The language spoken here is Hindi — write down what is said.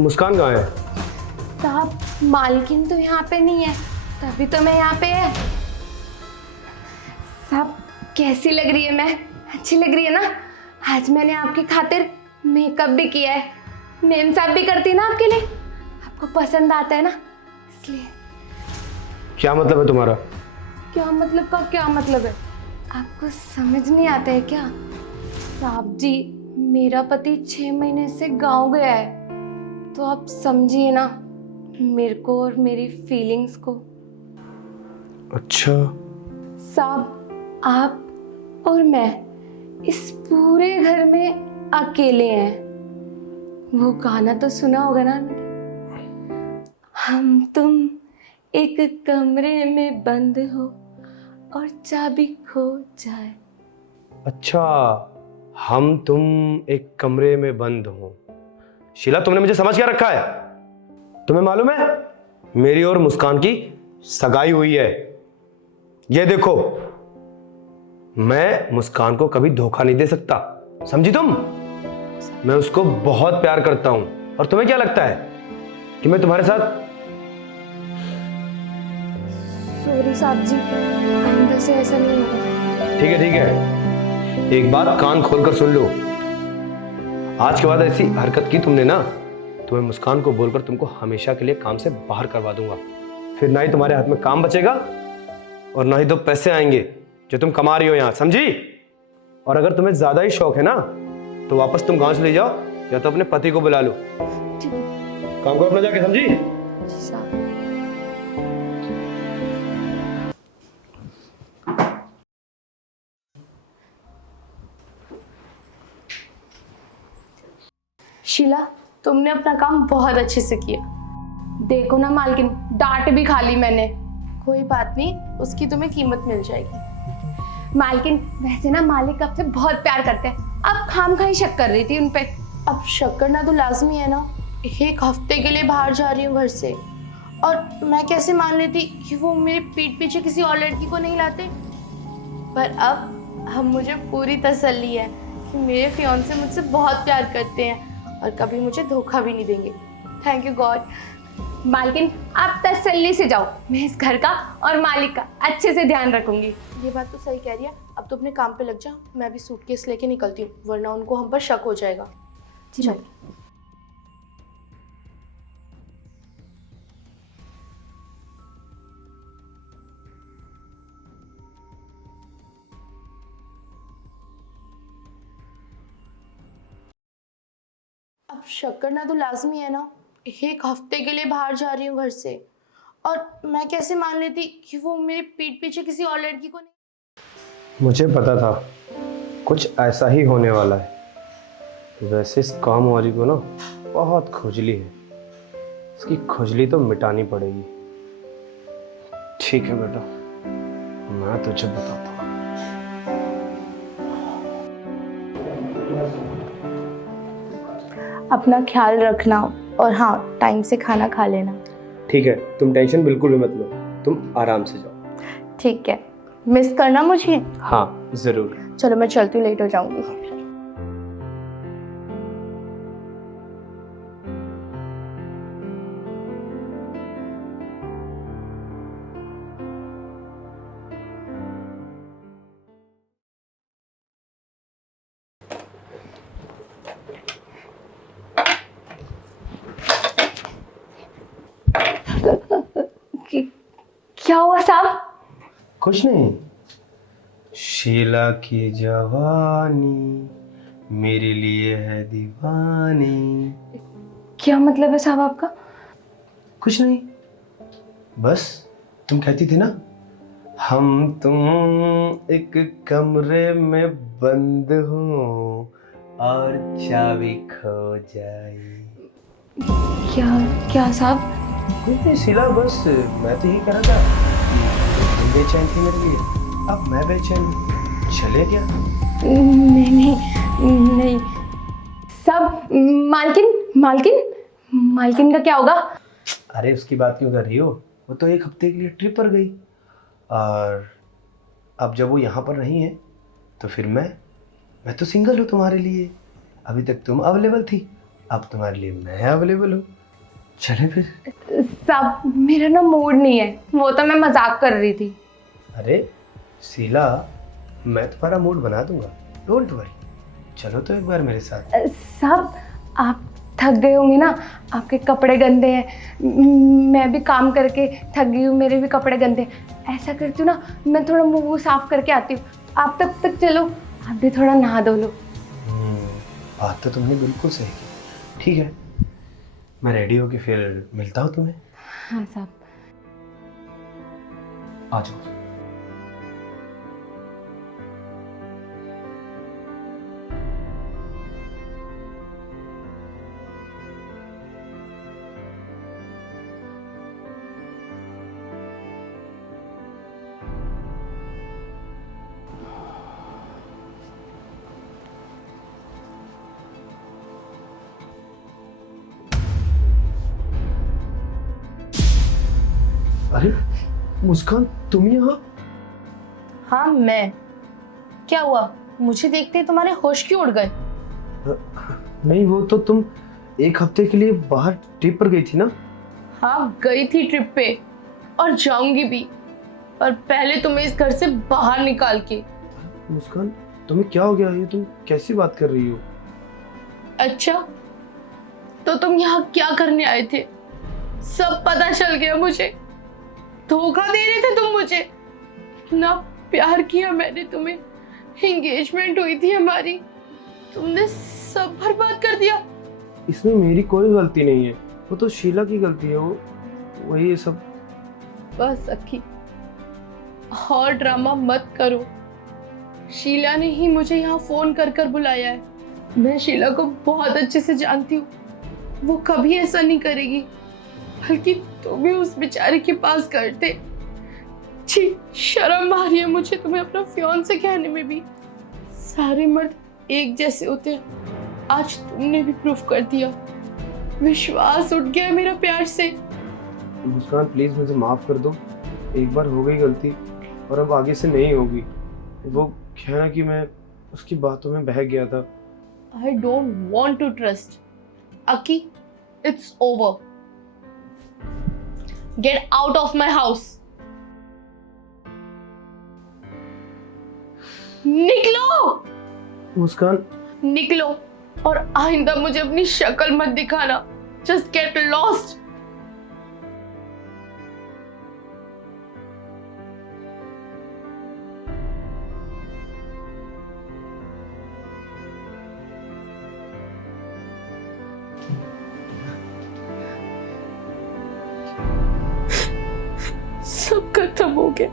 मुस्कान कहाँ है? साहब मालकिन तो यहाँ पे नहीं है, तभी तो मैं यहाँ पे है। साहब कैसी लग रही है मैं? अच्छी लग रही है ना? आज मैंने आपकी खातिर मेकअप भी किया है, नेम साहब भी करती ना आपके लिए। आपको पसंद आता है ना, इसलिए। क्या मतलब है तुम्हारा? क्या मतलब का क्या मतलब है? आपको समझ नहीं आता है क्या? साहब जी, मेरा पति 6 महीने से गांव गया है, तो आप समझिए ना मेरे को और मेरी फीलिंग्स को। अच्छा। साहब आप और मैं इस पूरे घर में अकेले हैं। वो गाना तो सुना होगा ना, हम तुम एक कमरे में बंद हो और चाबी खो जाए। अच्छा, हम तुम एक कमरे में बंद हो। शीला, तुमने मुझे समझ क्या रखा है? तुम्हें मालूम है मेरी और मुस्कान की सगाई हुई है। ये देखो, मैं मुस्कान को कभी धोखा नहीं दे सकता, समझी तुम? मैं उसको बहुत प्यार करता हूं। और तुम्हें क्या लगता है कि मैं तुम्हारे साथ? सॉरी साहब जी, आइंदा से ऐसा नहीं होगा। ठीक है ठीक है, एक बात कान खोलकर सुन लो। आज के बाद ऐसी हरकत की तुमने ना, तो मैं मुस्कान को बोलकर तुमको हमेशा के लिए काम से बाहर करवा दूंगा। फिर ना ही तुम्हारे हाथ में काम बचेगा और ना ही 2 पैसे आएंगे जो तुम कमा रही हो यहाँ, समझी? और अगर तुम्हें ज्यादा ही शौक है ना, तो वापस तुम गांव चले जाओ या तो अपने पति को बुला लो। ठीक है। काम करो अपना जाके, समझी? जी साहब। शीला, तुमने अपना काम बहुत अच्छे से किया। देखो ना मालकिन, डांट भी खा ली मैंने। कोई बात नहीं, उसकी तुम्हें कीमत मिल जाएगी। मालकिन, वैसे ना मालिक आपसे बहुत प्यार करते हैं, आप खामखाई शक कर रही थी उन पे। अब शक करना तो लाजमी है ना, 1 हफ्ते के लिए बाहर जा रही हूँ घर से, और मैं कैसे मान लेती कि वो मेरे पीठ पीछे किसी और लड़की को नहीं लाते। पर अब मुझे पूरी तसल्ली है कि मेरे फियांसे मुझसे बहुत प्यार करते हैं और कभी मुझे धोखा भी नहीं देंगे। Thank you God. मालकिन, आप तसल्ली से जाओ, मैं इस घर का और मालिक का अच्छे से ध्यान रखूंगी। ये बात तो सही कह रही है। अब तो अपने काम पे लग जा, मैं भी सूटकेस लेके निकलती हूँ, वरना उनको हम पर शक हो जाएगा। जी मालिक। अब शक करना तो लाजमी है ना, 1 हफ्ते के लिए बाहर जा रही हूँ घर से, और मैं कैसे मान लेती कि वो मेरे पीठ पीछे किसी और लड़की को नहीं। मुझे पता था कुछ ऐसा ही होने वाला है। वैसे इस काम वाली को ना बहुत खुजली है, इसकी खुजली तो मिटानी पड़ेगी। ठीक है बेटा, मैं तुझे बताता हूँ। अपना ख्याल रखना, और हाँ, टाइम से खाना खा लेना। ठीक है, तुम टेंशन बिल्कुल भी मत लो, तुम आराम से जाओ। ठीक है, मिस करना मुझे। हाँ जरूर। चलो मैं चलती हूँ, लेट हो जाऊंगी। क्या हुआ साहब? कुछ नहीं। शीला की जवानी मेरे लिए है दीवानी। क्या मतलब है साहब आपका? कुछ नहीं, बस तुम कहती थी ना, हम तुम एक कमरे में बंद हो और चाबी खो जाए। क्या क्या साहब? कुछ नहीं शीला, बस मैं तो यही कह रहा था, तुम बेचैन थी मेरे लिए, अब मैं बेचैन हूं। चले क्या? नहीं नहीं नहीं साहब। मालकिन मालकिन मालकिन का क्या होगा? अरे उसकी बात क्यों कर रही हो? वो तो 1 हफ्ते के लिए ट्रिप पर गई, और अब जब वो यहाँ पर नहीं है तो फिर मैं तो सिंगल हूँ तुम्हारे लिए। अभी तक तुम अवेलेबल थी, अब तुम्हारे लिए मैं अवेलेबल हूँ। चले फिर। सब मेरा ना मूड नहीं है, वो तो मैं मजाक कर रही थी। अरे शीला, मैं तुम्हारा मूड बना दूंगा, डोंट वरी। चलो तो एक बार मेरे साथ। सब आप थक गए होंगे ना, आपके कपड़े गंदे हैं, मैं भी काम करके थक गई हूँ, मेरे भी कपड़े गंदे हैं। ऐसा करती हूँ ना, मैं थोड़ा मुंह वूह साफ करके आती हूँ, आप तब तक चलो, आप भी थोड़ा नहा धो लो। बात तो तुमने बिल्कुल सही की। ठीक है, मैं रेडी होके फिर मिलता हूँ तुम्हें। हाँ साहब। आ जाओ। अरे मुस्कान, तुम यहाँ? हाँ मैं। क्या हुआ, मुझे देखते ही तुम्हारे होश क्यों उड़ गए? नहीं, वो तो तुम एक हफ्ते के लिए बाहर ट्रिप पर गई थी ना? हाँ गई थी ट्रिप पे, और जाऊंगी भी, पर पहले तुम्हें इस घर से बाहर निकाल के। मुस्कान, तुम्हें क्या हो गया? ये तुम कैसी बात कर रही हो? अच्छा, तो तुम यहाँ क्या करने आए थे? सब पता चल गया मुझे। धोखा दे रहे थे तुम मुझे। ना प्यार किया मैंने तुम्हें, एंगेजमेंट हुई थी हमारी, तुमने सब बर्बाद कर दिया। इसमें मेरी कोई गलती नहीं है, वो तो शीला की गलती है। वो वही ये सब। बस अक्की, और ड्रामा मत करो। शीला ने ही मुझे यहाँ फोन कर कर बुलाया है। मैं शीला को बहुत अच्छे से जानती हूँ, वो कभी ऐसा नहीं करेगी, बल्कि तुम भी उस बेचारे के पास करते। छी, शर्म आ रही है मुझे तुम्हें अपना फियांसे कहने में भी। सारे मर्द एक जैसे होते हैं, आज तुमने भी प्रूफ कर दिया। विश्वास उठ गया है मेरा प्यार से। मुस्कान प्लीज मुझे माफ कर दो, एक बार हो गई गलती और अब आगे से नहीं होगी। वो कहना कि मैं उसकी बातों में बह गया था। I don't want to trust. Aki, it's over. Get out of my house. निकलो, मुस्कान, निकलो, और आइंदा मुझे अपनी शक्ल मत दिखाना। Just get lost. सब खत्म हो गया।